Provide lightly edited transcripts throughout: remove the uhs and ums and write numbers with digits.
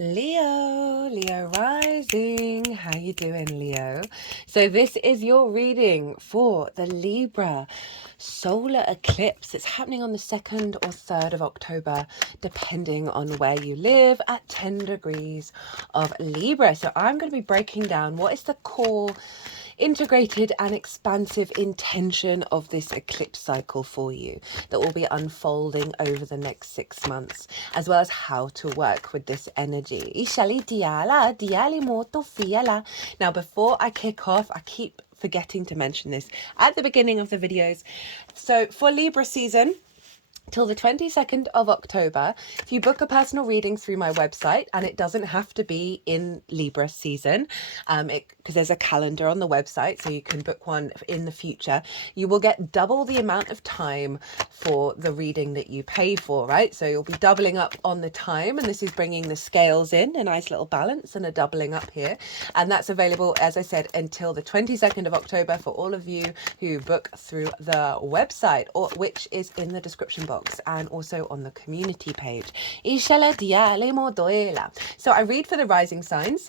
Leo rising. How you doing, Leo? So this is your reading for the Libra solar eclipse. It's happening on the 2nd or 3rd of October, depending on where you live, at 10 degrees of Libra. So I'm going to be breaking down what is the core integrated and expansive intention of this eclipse cycle for you that will be unfolding over the next 6 months, as well as how to work with this energy. Now, before I kick off, I keep forgetting to mention this at the beginning of the videos. So for Libra season, till the 22nd of October, if you book a personal reading through my website, and it doesn't have to be in Libra season, because there's a calendar on the website, so you can book one in the future, you will get double the amount of time for the reading that you pay for, right? So you'll be doubling up on the time, and this is bringing the scales in, a nice little balance and a doubling up here. And that's available, as I said, until the 22nd of October for all of you who book through the website, or which is in the description box and also on the community page. So I read for the rising signs.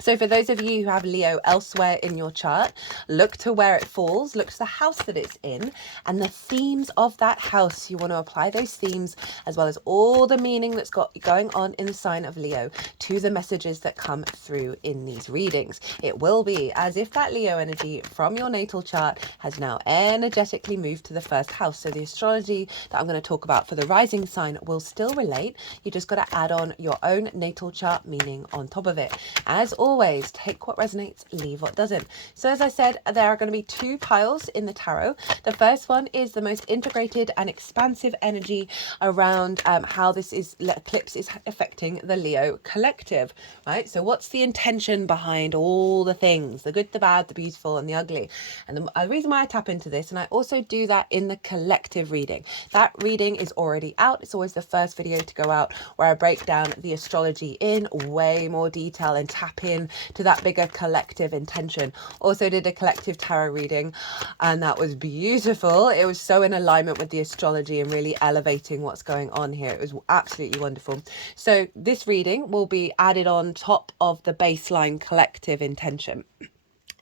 So for those of you who have Leo elsewhere in your chart, look to where it falls, look to the house that it's in, and the themes of that house. You want to apply those themes, as well as all the meaning that's going on in the sign of Leo, to the messages that come through in these readings. It will be as if that Leo energy from your natal chart has now energetically moved to the first house. So the astrology that I'm going to talk about for the rising sign will still relate. You just got to add on your own natal chart meaning on top of it. As always, take what resonates, leave what doesn't. So as I said, there are going to be 2 piles in the tarot. The first one is the most integrated and expansive energy around how this eclipse is affecting the Leo collective, right? So what's the intention behind all the things, the good, the bad, the beautiful, and the ugly? And the reason why I tap into this, and I also do that in the collective reading. That reading is already out. It's always the first video to go out, where I break down the astrology in way more detail and tap in to that bigger collective intention. Also did a collective tarot reading, and that was beautiful. It was so in alignment with the astrology and really elevating what's going on here. It was absolutely wonderful. So this reading will be added on top of the baseline collective intention.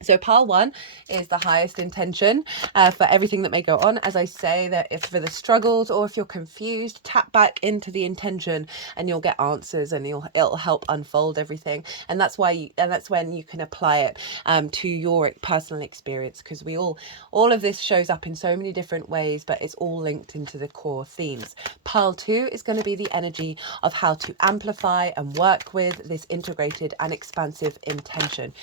So pile 1 is the highest intention for everything that may go on. As I say, that if for the struggles or if you're confused, tap back into the intention and you'll get answers, and it'll help unfold everything. And that's when you can apply it to your personal experience, because all of this shows up in so many different ways, but it's all linked into the core themes. Pile 2 is going to be the energy of how to amplify and work with this integrated and expansive intention.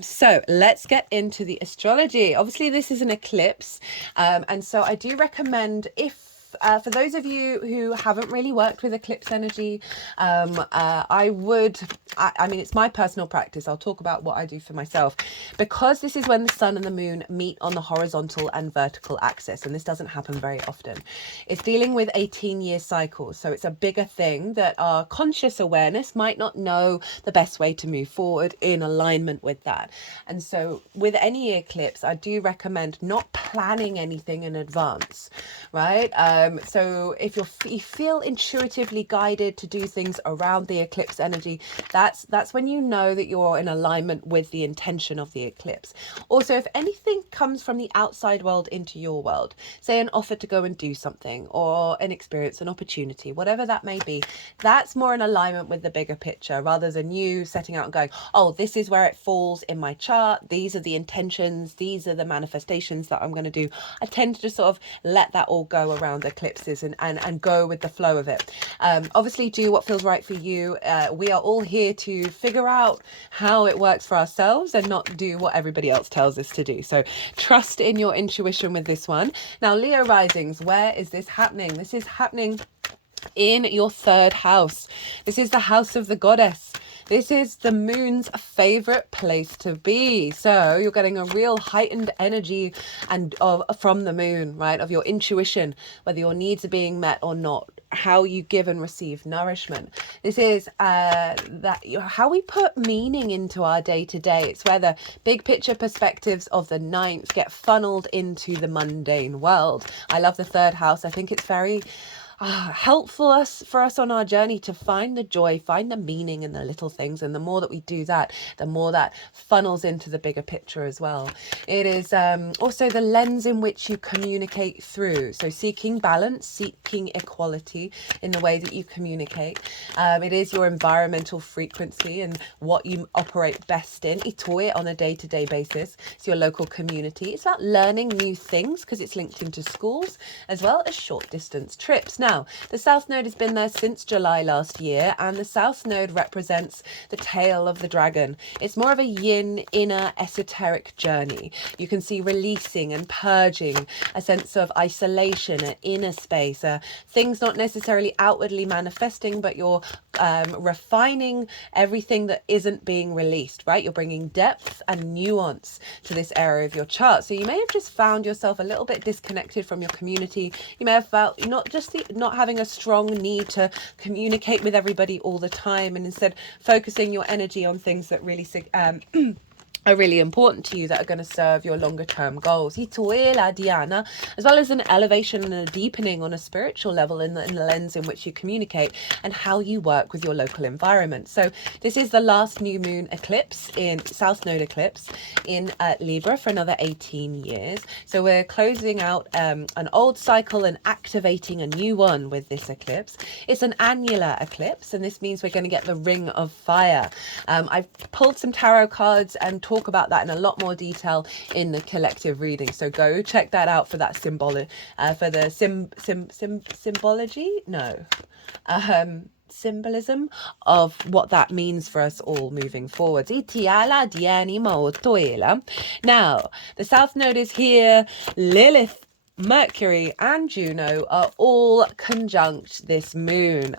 So let's get into the astrology. Obviously, this is an eclipse, and so I do recommend, for those of you who haven't really worked with eclipse energy, I mean, it's my personal practice. I'll talk about what I do for myself, because this is when the sun and the moon meet on the horizontal and vertical axis, and this doesn't happen very often. It's dealing with 18-year cycles, so it's a bigger thing that our conscious awareness might not know the best way to move forward in alignment with that. And so with any eclipse, I do recommend not planning anything in advance, right? So if you feel intuitively guided to do things around the eclipse energy, that's when you know that you're in alignment with the intention of the eclipse. Also, if anything comes from the outside world into your world, say an offer to go and do something, or an experience, an opportunity, whatever that may be, that's more in alignment with the bigger picture, rather than you setting out and going, oh, this is where it falls in my chart, these are the intentions, these are the manifestations that I'm going to do. I tend to just sort of let that all go around eclipses and go with the flow of it. Obviously, do what feels right for you. We are all here to figure out how it works for ourselves and not do what everybody else tells us to do. So trust in your intuition with this one. Now, Leo risings, where is this happening? This is happening in your 3rd house. This is the house of the goddess. This is the moon's favorite place to be. So you're getting a real heightened energy from the moon, right? Of your intuition, whether your needs are being met or not. how you give and receive nourishment. This is how we put meaning into our day to day. It's where the big picture perspectives of the ninth get funneled into the mundane world. I love the third house. I think it's very helpful for us on our journey to find the joy, find the meaning in the little things. And the more that we do that, the more that funnels into the bigger picture as well. It is also the lens in which you communicate through. So seeking balance, seeking equality in the way that you communicate. It is your environmental frequency and what you operate best in. Itoe on a day-to-day basis. It's your local community. It's about learning new things because it's linked into schools as well as short distance trips. Now, the South Node has been there since July last year, and the South Node represents the tail of the dragon. It's more of a yin, inner, esoteric journey. You can see releasing and purging, a sense of isolation, an inner space, things not necessarily outwardly manifesting, but you're refining everything that isn't being released, right? You're bringing depth and nuance to this area of your chart. So you may have just found yourself a little bit disconnected from your community. You may have felt not having a strong need to communicate with everybody all the time, and instead focusing your energy on things that really are really important to you, that are going to serve your longer term goals. Diana, as well as an elevation and a deepening on a spiritual level in the lens in which you communicate and how you work with your local environment. So this is the last new moon eclipse, in South Node eclipse in Libra, for another 18 years. So we're closing out an old cycle and activating a new one with this eclipse. It's an annular eclipse, and this means we're going to get the ring of fire. I've pulled some tarot cards and talk about that in a lot more detail in the collective reading, so go check that out for that symbolism of what that means for us all moving forward. Now, the South Node is here. Lilith, Mercury and Juno are all conjunct this moon.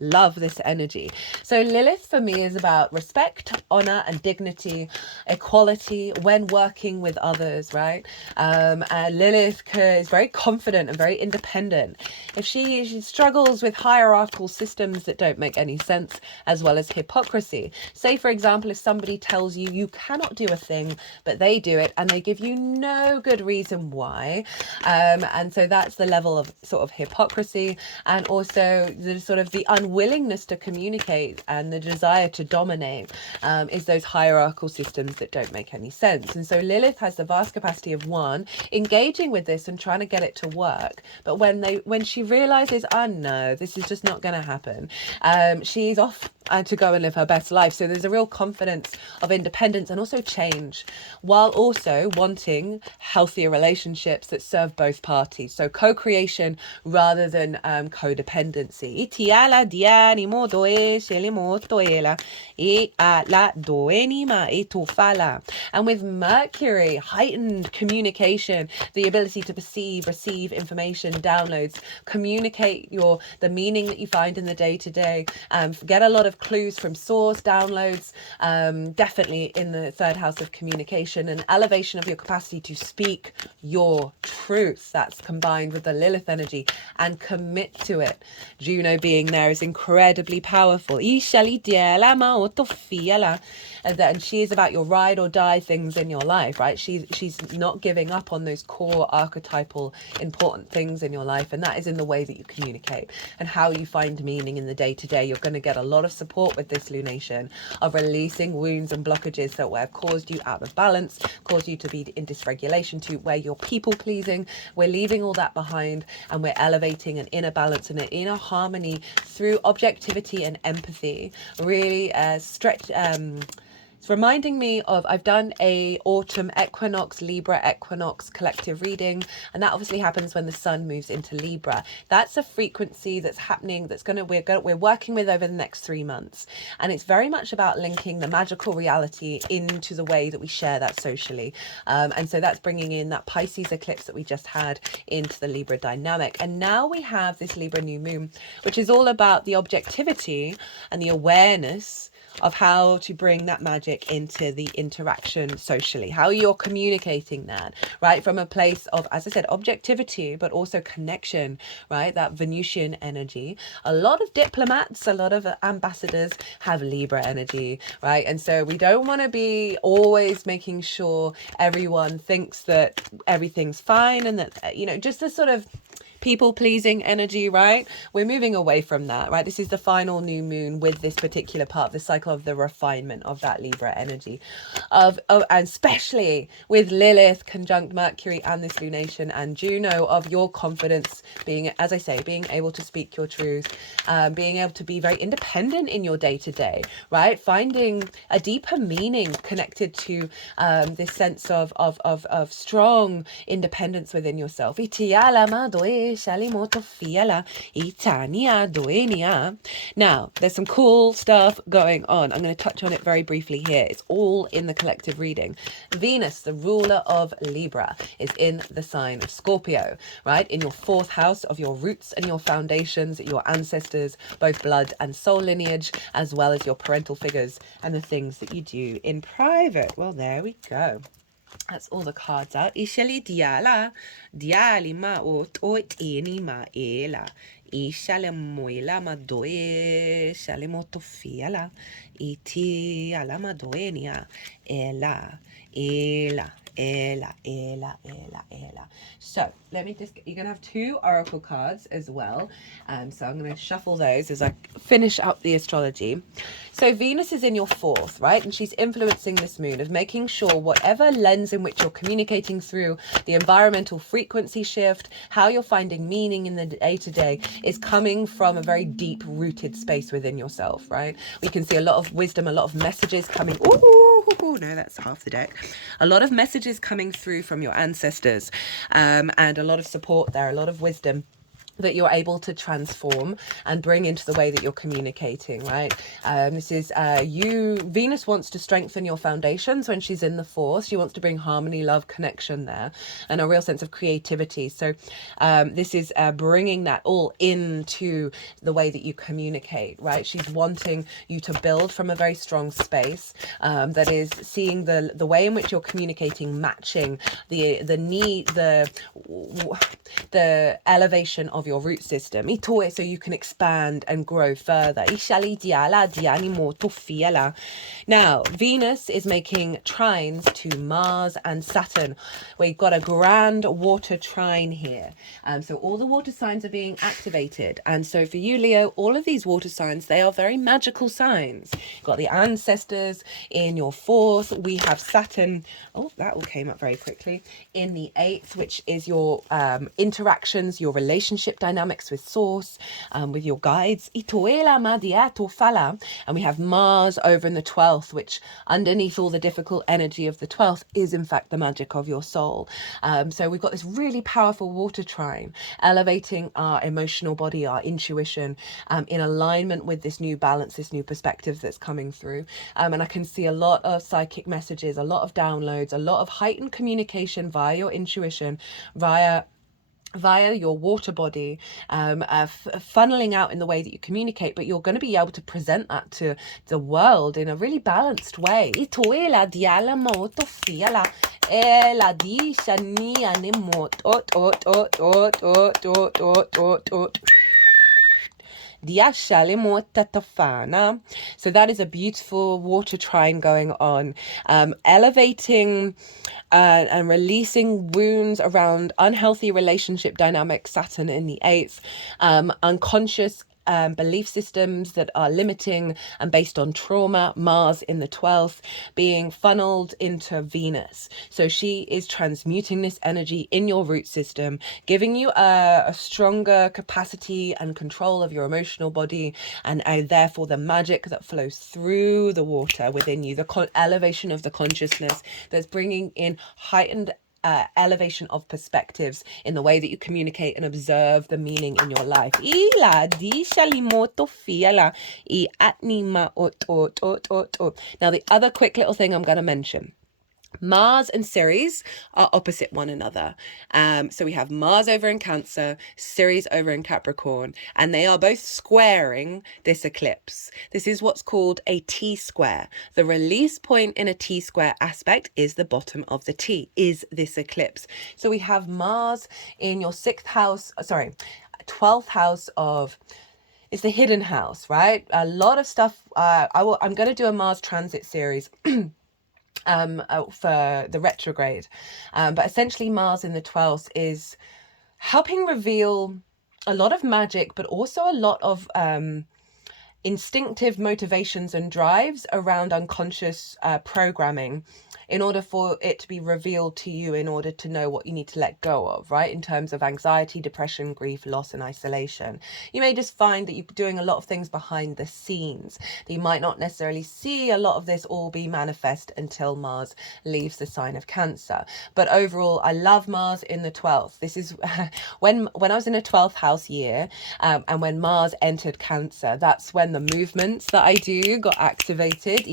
Love this energy. So Lilith for me is about respect, honor and dignity, equality when working with others, right? Lilith is very confident and very independent. If she struggles with hierarchical systems that don't make any sense, as well as hypocrisy. Say, for example, if somebody tells you you cannot do a thing, but they do it and they give you no good reason why. And so that's the level of sort of hypocrisy, and also the sort of the unwillingness to communicate and the desire to dominate is those hierarchical systems that don't make any sense. And so Lilith has the vast capacity of one, engaging with this and trying to get it to work. But when she realizes, oh no, this is just not going to happen, she's off to go and live her best life. So there's a real confidence of independence and also change, while also wanting healthier relationships that serve both parties. So co-creation rather than codependency. And with Mercury, heightened communication, the ability to perceive, receive information, downloads, communicate the meaning that you find in the day-to-day, get a lot of clues from source, downloads, definitely in the third house of communication, and elevation of your capacity to speak your truth. That's combined with the Lilith energy, and commit to it. Juno being there is incredibly powerful. And she is about your ride or die things in your life, right? She's not giving up on those core archetypal important things in your life, and that is in the way that you communicate and how you find meaning in the day-to-day. You're going to get a lot of support with this lunation of releasing wounds and blockages that have caused you out of balance, caused you to be in dysregulation, to where you're people pleasing. We're leaving all that behind, and we're elevating an inner balance and an inner harmony through objectivity and empathy. Really it's reminding me of, I've done a autumn equinox, Libra equinox collective reading, and that obviously happens when the sun moves into Libra. That's a frequency that's happening, we're working with over the next 3 months. And it's very much about linking the magical reality into the way that we share that socially. And so that's bringing in that Pisces eclipse that we just had into the Libra dynamic. And now we have this Libra new moon, which is all about the objectivity and the awareness of how to bring that magic into the interaction socially, how you're communicating that, right? From a place of, as I said, objectivity, but also connection, right? That Venusian energy. A lot of diplomats, a lot of ambassadors have Libra energy, right? And so we don't want to be always making sure everyone thinks that everything's fine and that, you know, just this sort of people pleasing energy, right? We're moving away from that, right? This is the final new moon with this particular part of the cycle of the refinement of that Libra energy and especially with Lilith conjunct Mercury and this lunation and Juno, of your confidence being, as I say, being able to speak your truth, being able to be very independent in your day-to-day, right? Finding a deeper meaning connected to this sense of strong independence within yourself. Now, there's some cool stuff going on. I'm going to touch on it very briefly here. It's all in the collective reading. Venus, the ruler of Libra, is in the sign of Scorpio, right? In your 4th house of your roots and your foundations, your ancestors, both blood and soul lineage, as well as your parental figures and the things that you do in private. Well, there we go. That's all the cards out. Ishali diala, diali ma oit ini ma ela. Ishale moila ma doe, shale motofiala. Iti ala ma doenia. Ela, ela, ela, ela, ela, ela. So let me just, you're going to have 2 oracle cards as well. So I'm going to shuffle those as I finish up the astrology. So Venus is in your 4th, right? And she's influencing this moon of making sure whatever lens in which you're communicating through, the environmental frequency shift, how you're finding meaning in the day-to-day is coming from a very deep rooted space within yourself, right? We can see a lot of wisdom, a lot of messages coming. Ooh, no, that's half the deck. A lot of messages coming through from your ancestors, and a lot of support there, a lot of wisdom that you're able to transform and bring into the way that you're communicating, right? This is Venus wants to strengthen your foundations when she's in the 4th. She wants to bring harmony, love, connection there, and a real sense of creativity. So this is bringing that all into the way that you communicate, right? She's wanting you to build from a very strong space that is seeing the way in which you're communicating matching the need, the elevation of your root system, so you can expand and grow further. Now, Venus is making trines to Mars and Saturn. We've got a grand water trine here. So all the water signs are being activated. And so for you, Leo, all of these water signs, they are very magical signs. You've got the ancestors in your 4th. We have Saturn. Oh, that all came up very quickly. In the 8th, which is your interactions, your relationship dynamics with source, with your guides. And we have Mars over in the 12th, which underneath all the difficult energy of the 12th is in fact the magic of your soul. So we've got this really powerful water trine elevating our emotional body, our intuition, in alignment with this new balance, this new perspective that's coming through. And I can see a lot of psychic messages, a lot of downloads, a lot of heightened communication via your intuition, via your water body, funneling out in the way that you communicate, but you're going to be able to present that to the world in a really balanced way. So that is a beautiful water trine going on, elevating and releasing wounds around unhealthy relationship dynamics, Saturn in the 8th, unconscious belief systems that are limiting and based on trauma, Mars in the 12th, being funneled into Venus. So she is transmuting this energy in your root system, giving you a stronger capacity and control of your emotional body, and therefore the magic that flows through the water within you, the elevation of the consciousness that's bringing in heightened elevation of perspectives in the way that you communicate and observe the meaning in your life. Now, the other quick little thing I'm going to mention. Mars and Ceres are opposite one another. So we have Mars over in Cancer, Ceres over in Capricorn, and they are both squaring this eclipse. This is what's called a T-square. The release point in a T-square aspect is the bottom of the T, is this eclipse. So we have Mars in your 12th house of, it's the hidden house, right? A lot of stuff. I'm going to do a Mars transit series for the retrograde, but essentially Mars in the 12th is helping reveal a lot of magic, but also a lot of instinctive motivations and drives around unconscious programming, in order for it to be revealed to you, in order to know what you need to let go of, right? In terms of anxiety, depression, grief, loss, and isolation. You may just find that you're doing a lot of things behind the scenes, that you might not necessarily see a lot of this all be manifest until Mars leaves the sign of Cancer. But overall, I love Mars in the 12th. This is when I was in a 12th house year, and when Mars entered Cancer, that's when the movements that I do got activated.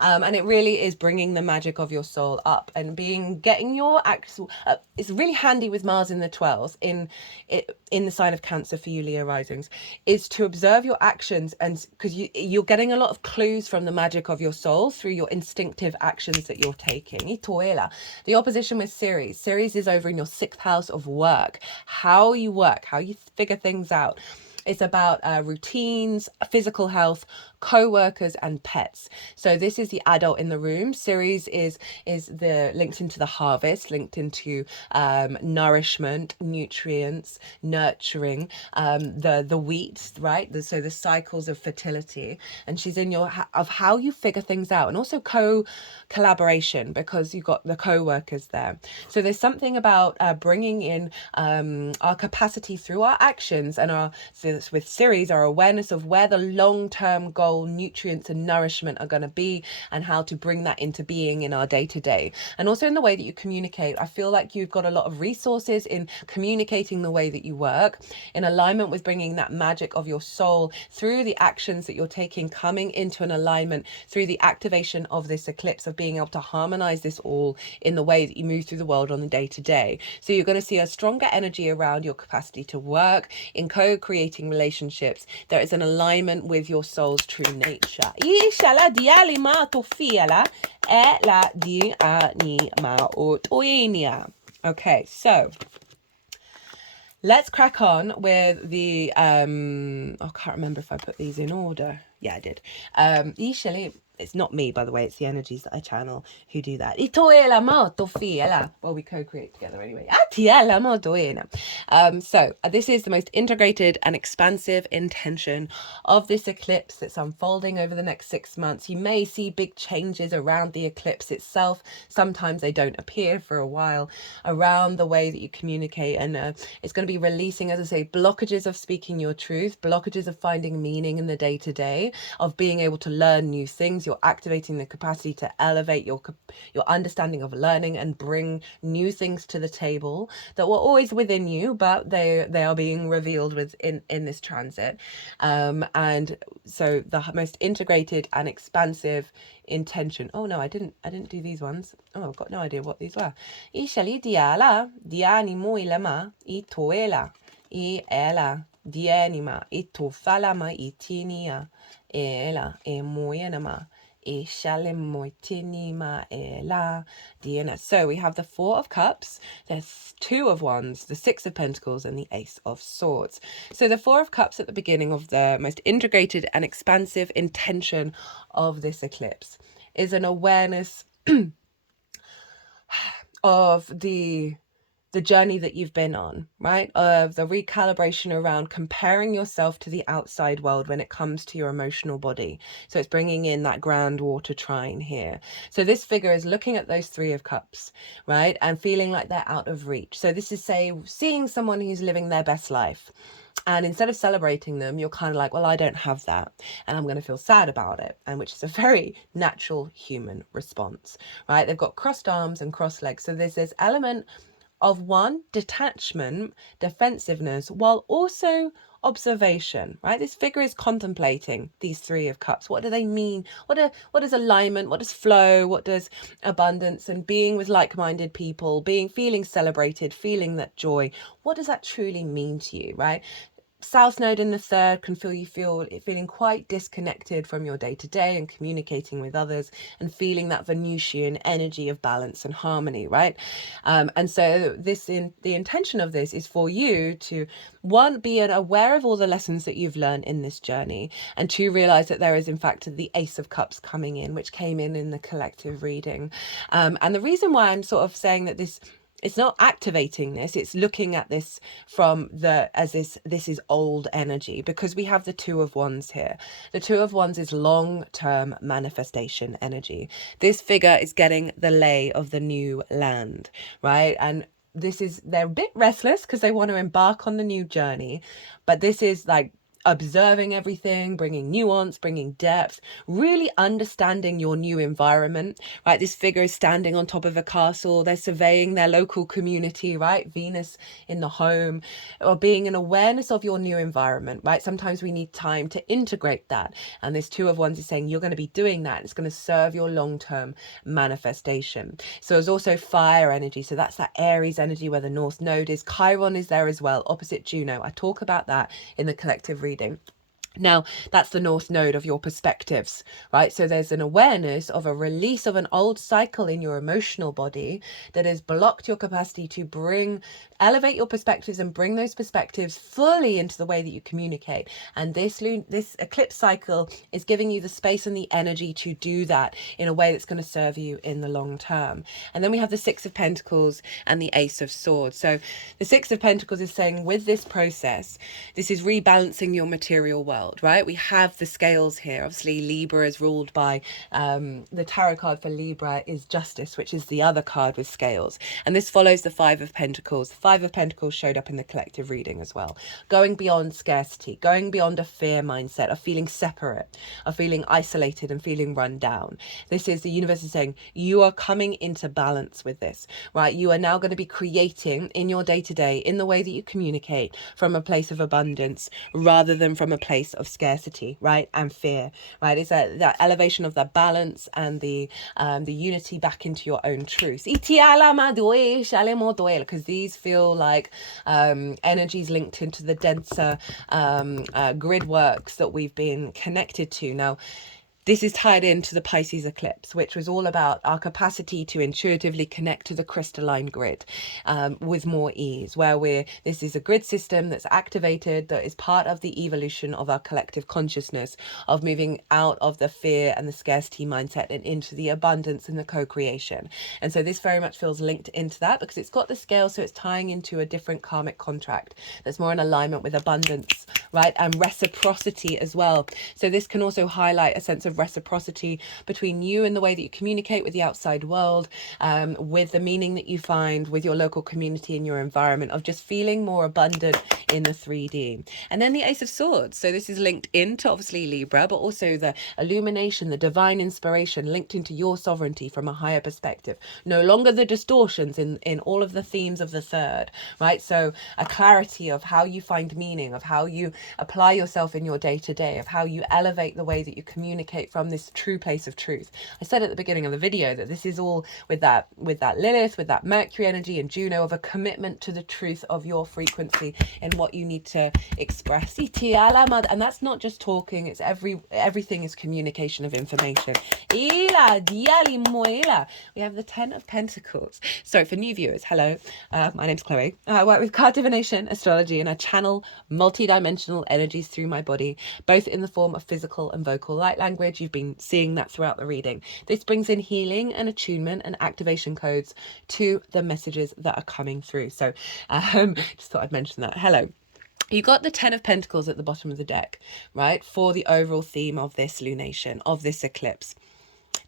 And it really is bringing the magic of your soul up and getting your actual. It's really handy with Mars in the 12th in the sign of Cancer for you Leo risings, is to observe your actions, and because you're getting a lot of clues from the magic of your soul through your instinctive actions that you're taking. The opposition with Ceres is over in your 6th house of work, how you work, how you figure things out. It's about routines, physical health, co-workers, and pets. So this is the adult in the room. Ceres is the linked into the harvest, linked into nourishment, nutrients, nurturing, the wheat, right? So the cycles of fertility, and she's in your of how you figure things out, and also collaboration, because you've got the co-workers there. So there's something about bringing in our capacity through our actions, and with Ceres, our awareness of where the long-term goal nutrients and nourishment are going to be, and how to bring that into being in our day-to-day, and also in the way that you communicate. I feel like you've got a lot of resources in communicating the way that you work, in alignment with bringing that magic of your soul through the actions that you're taking, coming into an alignment through the activation of this eclipse, of being able to harmonize this all in the way that you move through the world on the day-to-day. So you're going to see a stronger energy around your capacity to work in co-creating relationships. There is an alignment with your soul's true nature. Okay, so let's crack on with the I can't remember if I put these in order. Yeah, I did. It's not me, by the way, it's the energies that I channel who do that. Well, we co-create together anyway. So this is the most integrated and expansive intention of this eclipse that's unfolding over the next 6 months. You may see big changes around the eclipse itself. Sometimes they don't appear for a while, around the way that you communicate. And it's going to be releasing, as I say, blockages of speaking your truth, blockages of finding meaning in the day-to-day, of being able to learn new things. You're activating the capacity to elevate your understanding of learning and bring new things to the table that were always within you, but they are being revealed in this transit. And so the most integrated and expansive intention. Oh no, I didn't do these ones. Oh, I've got no idea what these were. Ishali diala diani muilama itoela I ela dienima itofalama itinia ela emoyenama. So we have the 4 of Cups, there's 2 of Wands, the 6 of Pentacles, and the Ace of Swords. So the 4 of Cups at the beginning of the most integrated and expansive intention of this eclipse is an awareness of the journey that you've been on, right? Of the recalibration around comparing yourself to the outside world when it comes to your emotional body. So it's bringing in that grand water trine here. So this figure is looking at those 3 of Cups, right? And feeling like they're out of reach. So this is, say, seeing someone who's living their best life. And instead of celebrating them, you're kind of like, well, I don't have that, and I'm going to feel sad about it. And which is a very natural human response, right? They've got crossed arms and crossed legs. So there's this element of detachment, defensiveness, while also observation, right? This figure is contemplating these Three of Cups. What do they mean? What is alignment? What does flow? What does abundance and being with like-minded people, feeling celebrated, feeling that joy? What does that truly mean to you, right? South Node in the third can feeling quite disconnected from your day-to-day and communicating with others and feeling that Venusian energy of balance and harmony, right? And so the intention of this is for you to, one, be aware of all the lessons that you've learned in this journey, and two, realize that there is in fact the Ace of Cups coming in, which came in the collective reading. And the reason why I'm sort of saying that it's not activating this, it's looking at this from this is old energy, because we have the Two of Wands here. The Two of Wands is long-term manifestation energy. This figure is getting the lay of the new land, right? And they're a bit restless because they want to embark on the new journey, but this is like observing everything, bringing nuance, bringing depth, really understanding your new environment, right? This figure is standing on top of a castle. They're surveying their local community, right? Venus in the home, or being an awareness of your new environment, right? Sometimes we need time to integrate that. And this Two of Wands is saying you're going to be doing that. It's going to serve your long-term manifestation. So there's also fire energy. So that's that Aries energy where the North Node is. Chiron is there as well, opposite Juno. I talk about that in the collective reading. Now, that's the North Node of your perspectives, right? So there's an awareness of a release of an old cycle in your emotional body that has blocked your capacity to elevate your perspectives and bring those perspectives fully into the way that you communicate. And this eclipse cycle is giving you the space and the energy to do that in a way that's going to serve you in the long term. And then we have the Six of Pentacles and the Ace of Swords. So the Six of Pentacles is saying with this process, this is rebalancing your material world. Right, we have the scales here. Obviously Libra is ruled by the tarot card for Libra is Justice, which is the other card with scales, and this follows the Five of Pentacles. The Five of Pentacles showed up in the collective reading as well, going beyond scarcity, going beyond a fear mindset of feeling separate, of feeling isolated and feeling run down. This is the universe is saying you are coming into balance with this, right? You are now going to be creating in your day-to-day, in the way that you communicate, from a place of abundance rather than from a place of scarcity, right, and fear, right? It's that elevation of that balance and the unity back into your own truth, because these feel like energies linked into the denser grid works that we've been connected to. Now, this is tied into the Pisces eclipse, which was all about our capacity to intuitively connect to the crystalline grid with more ease, where this is a grid system that's activated, that is part of the evolution of our collective consciousness, of moving out of the fear and the scarcity mindset and into the abundance and the co-creation. And so this very much feels linked into that because it's got the scale, so it's tying into a different karmic contract that's more in alignment with abundance, right, and reciprocity as well. So this can also highlight a sense of reciprocity between you and the way that you communicate with the outside world, with the meaning that you find with your local community and your environment, of just feeling more abundant in the 3D. And then the Ace of Swords. So this is linked into obviously Libra, but also the illumination, the divine inspiration linked into your sovereignty from a higher perspective. No longer the distortions in all of the themes of the third, right? So a clarity of how you find meaning, of how you apply yourself in your day-to-day, of how you elevate the way that you communicate from this true place of truth. I said at the beginning of the video that this is all with that Lilith, with that Mercury energy and Juno, of a commitment to the truth of your frequency and what you need to express. And that's not just talking, it's everything is communication of information. We have the Ten of Pentacles. So for new viewers, hello, my name's Chloe. I work with card divination, astrology, and I channel multi-dimensional energies through my body, both in the form of physical and vocal light language. You've been seeing that throughout the reading. This brings in healing and attunement and activation codes to the messages that are coming through. So just thought I'd mention that. Hello. You got the Ten of Pentacles at the bottom of the deck, right, for the overall theme of this lunation, of this eclipse.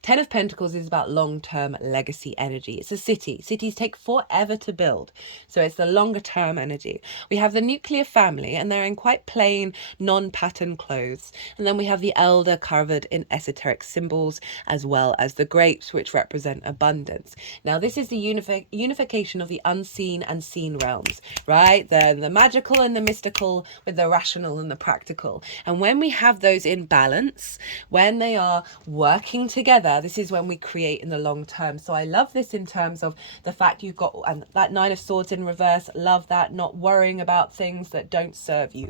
Ten of Pentacles is about long-term legacy energy. It's a city. Cities take forever to build. So it's the longer term energy. We have the nuclear family, and they're in quite plain, non-pattern clothes. And then we have the elder covered in esoteric symbols, as well as the grapes, which represent abundance. Now, this is the unification of the unseen and seen realms, right? The magical and the mystical with the rational and the practical. And when we have those in balance, when they are working together, this is when we create in the long term. So I love this in terms of the fact you've got and that Nine of Swords in reverse. Love that, not worrying about things that don't serve you.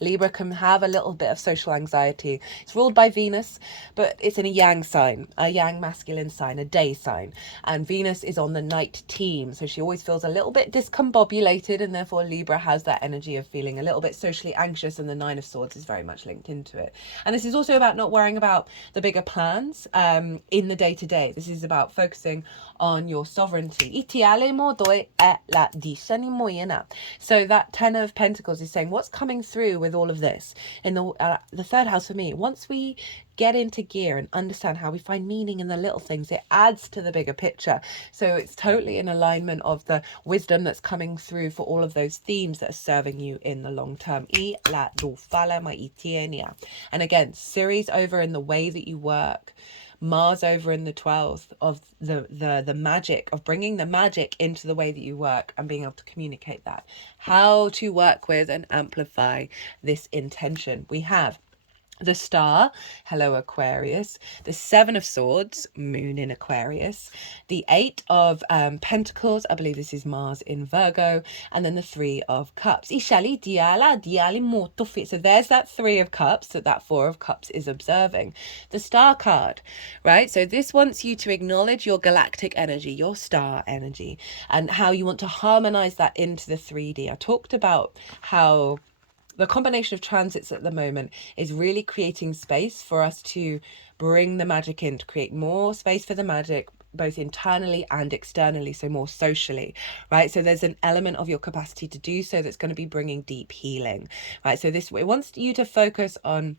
Libra can have a little bit of social anxiety. It's ruled by Venus, but it's in a yang sign, a yang masculine sign, a day sign. And Venus is on the night team. So she always feels a little bit discombobulated, and therefore Libra has that energy of feeling a little bit socially anxious, and the Nine of Swords is very much linked into it. And this is also about not worrying about the bigger plans in the day-to-day. This is about focusing on your sovereignty. So that Ten of Pentacles is saying what's coming through with all of this in the third house for me. Once we get into gear and understand how we find meaning in the little things, it adds to the bigger picture. So it's totally in alignment of the wisdom that's coming through for all of those themes that are serving you in the long term. And again, Ceres over in the way that you work, Mars over in the 12th of the magic of bringing the magic into the way that you work and being able to communicate that. How to work with and amplify this intention. We have the Star, hello Aquarius, the Seven of Swords, Moon in Aquarius, the Eight of Pentacles, I believe this is Mars in Virgo, and then the Three of Cups. So there's that Three of Cups that Four of Cups is observing. The Star card, right? So this wants you to acknowledge your galactic energy, your star energy, and how you want to harmonize that into the 3D. I talked about how the combination of transits at the moment is really creating space for us to bring the magic in, to create more space for the magic, both internally and externally, so more socially, right? So there's an element of your capacity to do so that's going to be bringing deep healing, right? So it wants you to focus on,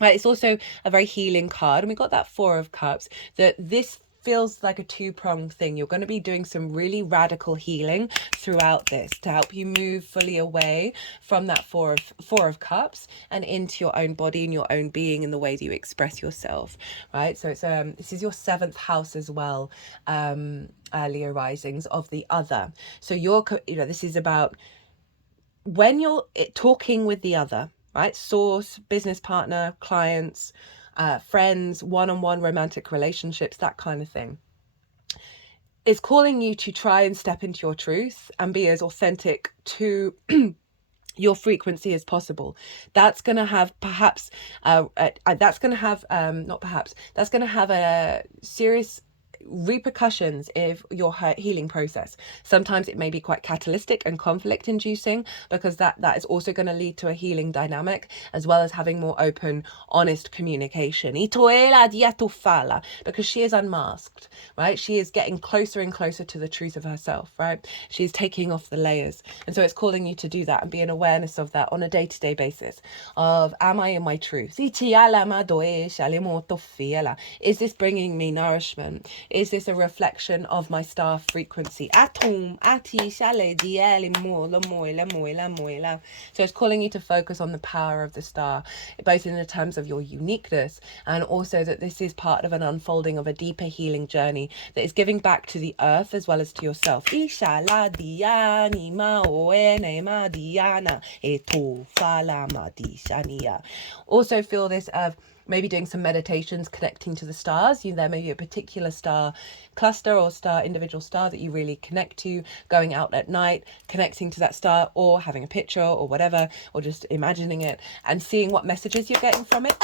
right? It's also a very healing card, and we got that Four of Cups, that this feels like a two-pronged thing. You're going to be doing some really radical healing throughout this to help you move fully away from that Four of Cups and into your own body and your own being and the way that you express yourself, right? So it's this is your 7th house as well, Leo risings of the other. So this is about when you're talking with the other, right? Source, business partner, clients, friends, one-on-one romantic relationships, that kind of thing. It's calling you to try and step into your truth and be as authentic to your frequency as possible. That's going to have that's going to have a serious repercussions of your healing process. Sometimes it may be quite catalytic and conflict inducing, because that is also going to lead to a healing dynamic, as well as having more open, honest communication, because she is unmasked, right? She is getting closer and closer to the truth of herself, right? She is taking off the layers, and so it's calling you to do that and be an awareness of that on a day-to-day basis of, am I in my truth? Is this bringing me nourishment? Is this a reflection of my star frequency? So it's calling you to focus on the power of the star, both in the terms of your uniqueness, and also that this is part of an unfolding of a deeper healing journey that is giving back to the earth as well as to yourself. Also feel this of maybe doing some meditations connecting to the stars. There may be a particular star cluster or individual star that you really connect to, going out at night, connecting to that star, or having a picture or whatever, or just imagining it and seeing what messages you're getting from it.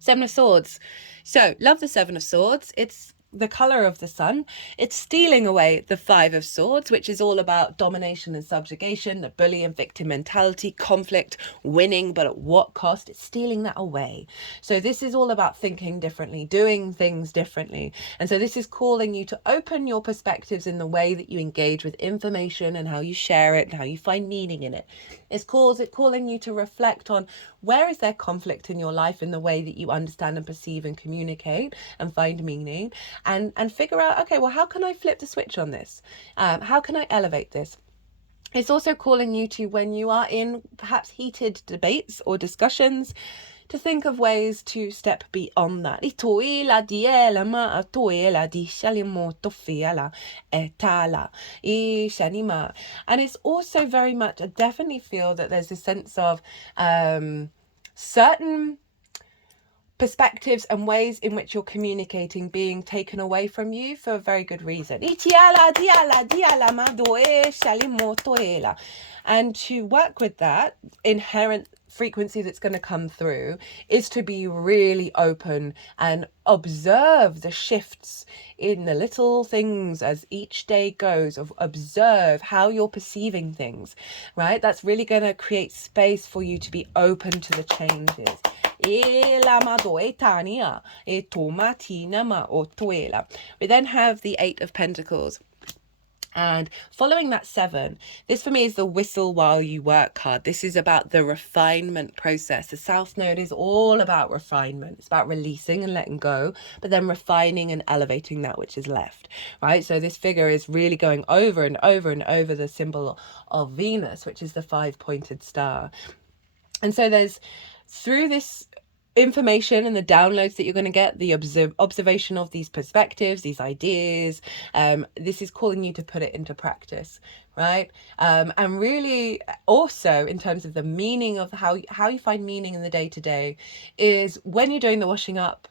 Seven of Swords. So love the Seven of Swords. It's the color of the sun, it's stealing away the Five of Swords, which is all about domination and subjugation, the bully and victim mentality, conflict, winning, but at what cost? It's stealing that away. So this is all about thinking differently, doing things differently. And so this is calling you to open your perspectives in the way that you engage with information and how you share it and how you find meaning in it. It's calling you to reflect on where is there conflict in your life in the way that you understand and perceive and communicate and find meaning, and figure out, okay, well, how can I flip the switch on this? How can I elevate this? It's also calling you to, when you are in perhaps heated debates or discussions, to think of ways to step beyond that. And it's also very much, I definitely feel that there's a sense of certain perspectives and ways in which you're communicating being taken away from you for a very good reason. And to work with that inherent frequency that's going to come through is to be really open and observe the shifts in the little things as each day goes, of observe how you're perceiving things, right? That's really going to create space for you to be open to the changes. We then have the Eight of Pentacles. And following that 7, this for me is the whistle while you work card. This is about the refinement process. The South Node is all about refinement. It's about releasing and letting go, but then refining and elevating that which is left, right? So this figure is really going over and over and over the symbol of Venus, which is the 5-pointed star. And so there's, through this information and the downloads that you're going to get, the observation of these perspectives, these ideas, this is calling you to put it into practice, right? And really also in terms of the meaning of how you find meaning in the day-to-day is when you're doing the washing up,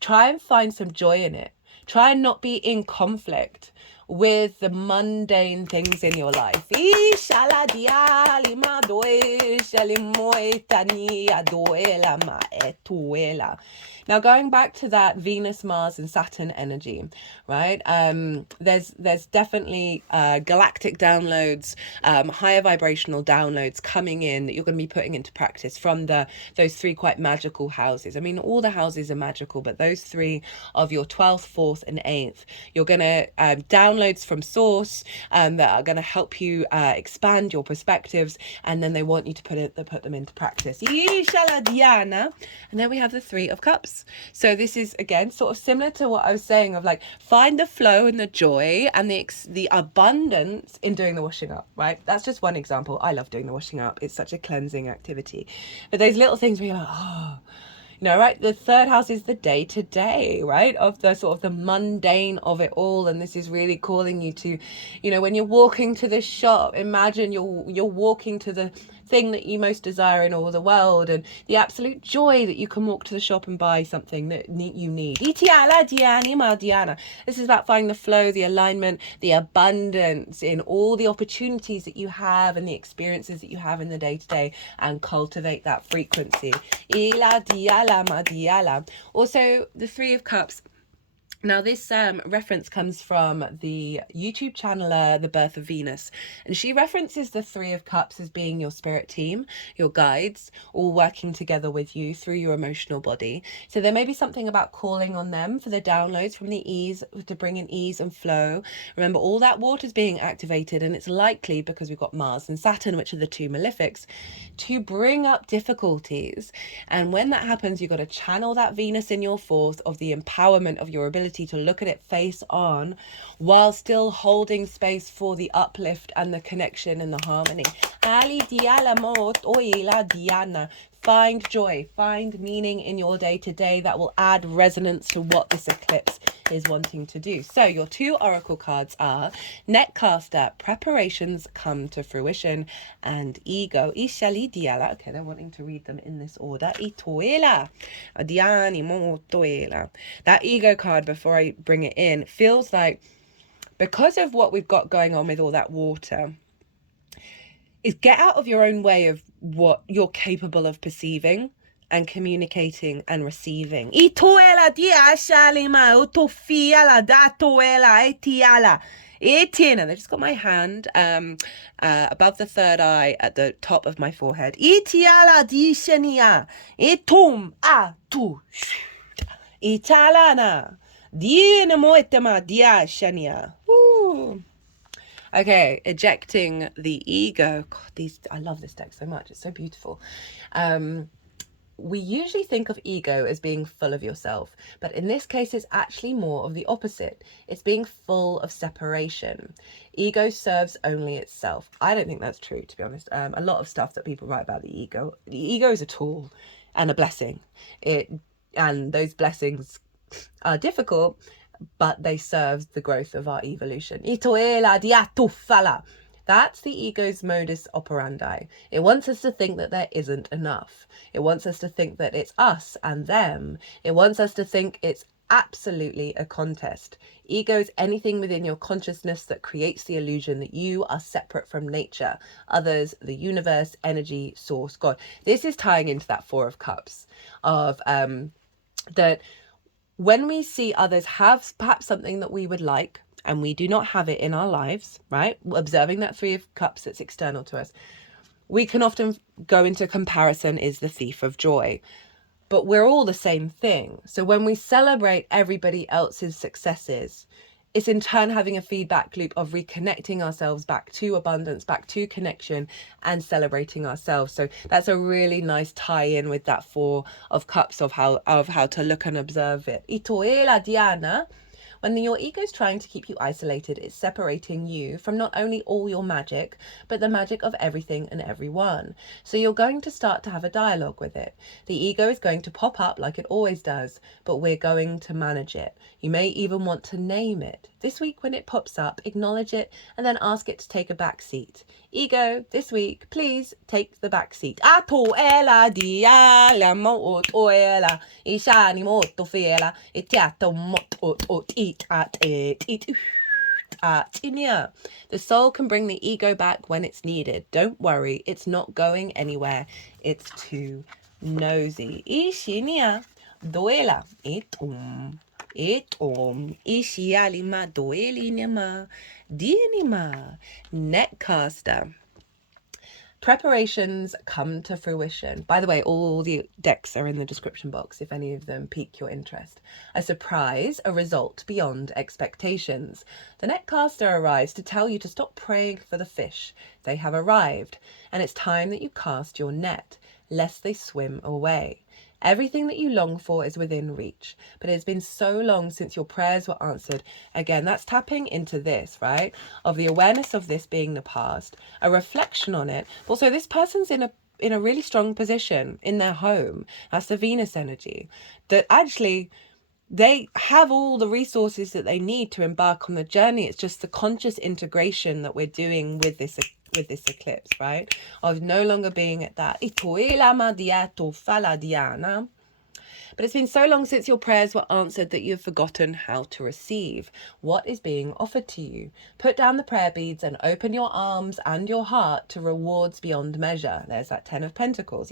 try and find some joy in it. Try and not be in conflict with the mundane things in your life. Now, going back to that Venus, Mars and Saturn energy, right? There's definitely galactic downloads, higher vibrational downloads coming in that you're going to be putting into practice from those 3 quite magical houses. I mean, all the houses are magical, but those 3 of your 12th, 4th and 8th, you're going to downloads from source that are going to help you expand your perspectives, and then they want you to put them into practice. And then we have the 3 of Cups. So this is again sort of similar to what I was saying of like, find the flow and the joy and the abundance in doing the washing up, right? That's just one example. I love doing the washing up. It's such a cleansing activity. But those little things where you're like, oh, you know, right? The 3rd house is the day-to-day, right? Of the sort of the mundane of it all. And this is really calling you to, you know, when you're walking to the shop, imagine you're walking to the thing that you most desire in all the world, and the absolute joy that you can walk to the shop and buy something that you need. This is about finding the flow, the alignment, the abundance in all the opportunities that you have and the experiences that you have in the day-to-day, and cultivate that frequency. Also, the 3 of Cups. Now, this reference comes from the YouTube channeler, The Birth of Venus, and she references the 3 of Cups as being your spirit team, your guides, all working together with you through your emotional body. So there may be something about calling on them for the downloads from the ease, to bring in ease and flow. Remember, all that water is being activated, and it's likely, because we've got Mars and Saturn, which are the 2 malefics, to bring up difficulties. And when that happens, you've got to channel that Venus in your 4th of the empowerment of your ability to look at it face on, while still holding space for the uplift and the connection and the harmony. Find joy, find meaning in your day-to-day that will add resonance to what this eclipse is wanting to do. So your 2 oracle cards are Netcaster, preparations come to fruition, and ego. Okay, they're wanting to read them in this order. That ego card, before I bring it in, feels like, because of what we've got going on with all that water, is get out of your own way of what you're capable of perceiving and communicating and receiving. Itoela dia shalima utofiala datoela etiala. Etina. I just got my hand above the third eye at the top of my forehead. Itiala di shenia. Etum a tu. Italana. Dina moitama dia shenia. Okay, ejecting the ego. God, I love this deck so much. It's so beautiful. We usually think of ego as being full of yourself, but in this case, it's actually more of the opposite. It's being full of separation. Ego serves only itself. I don't think that's true, to be honest. A lot of stuff that people write about the ego is a tool and a blessing. And those blessings are difficult, but they serve the growth of our evolution. That's the ego's modus operandi. It wants us to think that there isn't enough. It wants us to think that it's us and them. It wants us to think it's absolutely a contest. Ego is anything within your consciousness that creates the illusion that you are separate from nature, others, the universe, energy, source, God. This is tying into that Four of Cups of that when we see others have perhaps something that we would like, and we do not have it in our lives, right? Observing that Three of Cups that's external to us, we can often go into comparison is the thief of joy. But we're all the same thing. So when we celebrate everybody else's successes, it's in turn having a feedback loop of reconnecting ourselves back to abundance, back to connection, and celebrating ourselves. So that's a really nice tie-in with that Four of Cups of how to look and observe it. Itoela Diana. When your ego is trying to keep you isolated, it's separating you from not only all your magic, but the magic of everything and everyone. So you're going to start to have a dialogue with it. The ego is going to pop up like it always does, but we're going to manage it. You may even want to name it. This week when it pops up, acknowledge it and then ask it to take a back seat. Ego, this week, please take the back seat. Atoela dia la mo oela ishani moto fiela itiato mot ot eat at it eat at inia. The soul can bring the ego back when it's needed. Don't worry, it's not going anywhere. It's too nosy. Ishinia doela itum. Ishialima doelinima dinima netcaster. Preparations come to fruition. By the way, all the decks are in the description box if any of them pique your interest. A surprise, a result beyond expectations. The netcaster arrives to tell you to stop praying for the fish. They have arrived, and it's time that you cast your net, lest they swim away. Everything that you long for is within reach, but it has been so long since your prayers were answered. Again, that's tapping into this, right? Of the awareness of this being the past, a reflection on it. Also, this person's in a really strong position in their home. That's the Venus energy. That actually they have all the resources that they need to embark on the journey. It's just the conscious integration that we're doing with this eclipse, right? Of no longer being at that. But it's been so long since your prayers were answered that you've forgotten how to receive what is being offered to you. Put down the prayer beads and open your arms and your heart to rewards beyond measure. There's that 10 of Pentacles.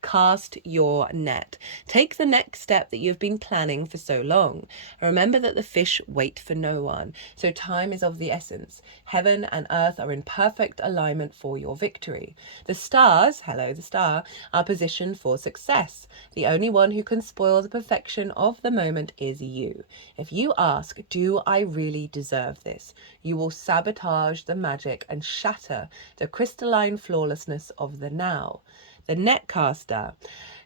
Cast your net. Take the next step that you've been planning for so long. Remember that the fish wait for no one. So time is of the essence. Heaven and earth are in perfect alignment for your victory. The stars, hello the star, are positioned for success. The only one who can spoil the perfection of the moment is you. If you ask, do I really deserve this? You will sabotage the magic and shatter the crystalline flawlessness of the now. The netcaster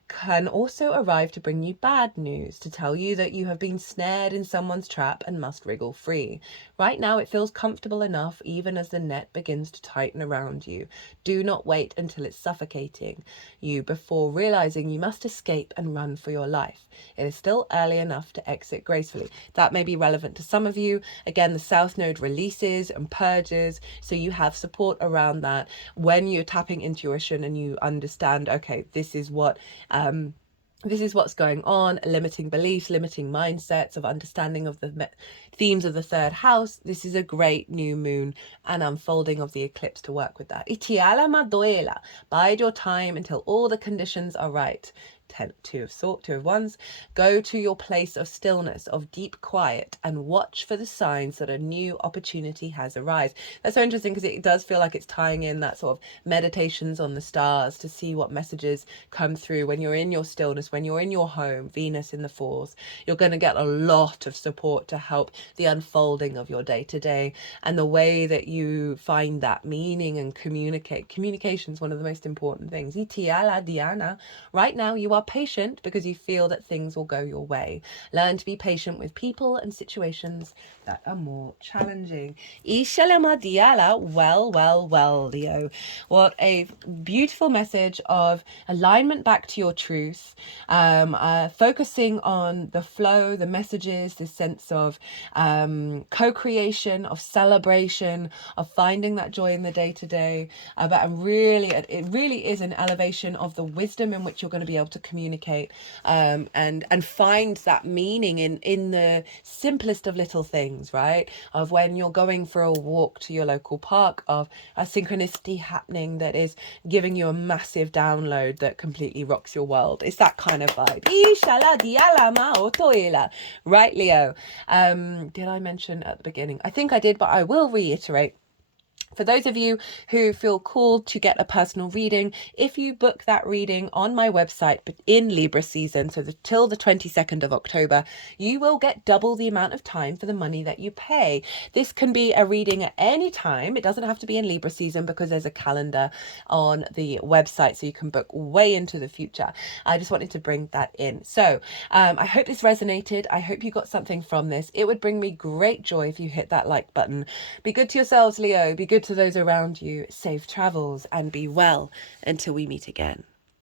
can also arrive to bring you bad news, to tell you that you have been snared in someone's trap and must wriggle free. Right now it feels comfortable enough even as the net begins to tighten around you. Do not wait until it's suffocating you before realizing you must escape and run for your life. It is still early enough to exit gracefully. That may be relevant to some of you. Again, the South Node releases and purges, so you have support around that when you're tapping intuition and you understand, okay, this is what This is what's going on, limiting beliefs, limiting mindsets, of understanding of the themes of the third house. This is a great new moon and unfolding of the eclipse to work with that. Itiala madoela. Bide your time until all the conditions are right. Two of wands. Go to your place of stillness, of deep quiet, and watch for the signs that a new opportunity has arisen. That's so interesting because it does feel like it's tying in that sort of meditations on the stars to see what messages come through when you're in your stillness, when you're in your home, Venus in the fourth. You're going to get a lot of support to help the unfolding of your day to day and the way that you find that meaning and communicate. Communication is one of the most important things. Itiala Diana. Right now you are patient because you feel that things will go your way. Learn to be patient with people and situations that are more challenging. Ishalama Diala. Well, Leo. What a beautiful message of alignment back to your truth, focusing on the flow, the messages, this sense of co-creation, of celebration, of finding that joy in the day-to-day. But it really is an elevation of the wisdom in which you're going to be able to communicate and find that meaning in the simplest of little things, right? Of when you're going for a walk to your local park, of a synchronicity happening that is giving you a massive download that completely rocks your world. It's that kind of vibe. Right, Leo? Did I mention at the beginning? I think I did, but I will reiterate. For those of you who feel called to get a personal reading, if you book that reading on my website, but in Libra season, so till the 22nd of October, you will get double the amount of time for the money that you pay. This can be a reading at any time. It doesn't have to be in Libra season because there's a calendar on the website, so you can book way into the future. I just wanted to bring that in. So I hope this resonated. I hope you got something from this. It would bring me great joy if you hit that like button. Be good to yourselves, Leo. Be good to those around you. Safe travels and be well until we meet again.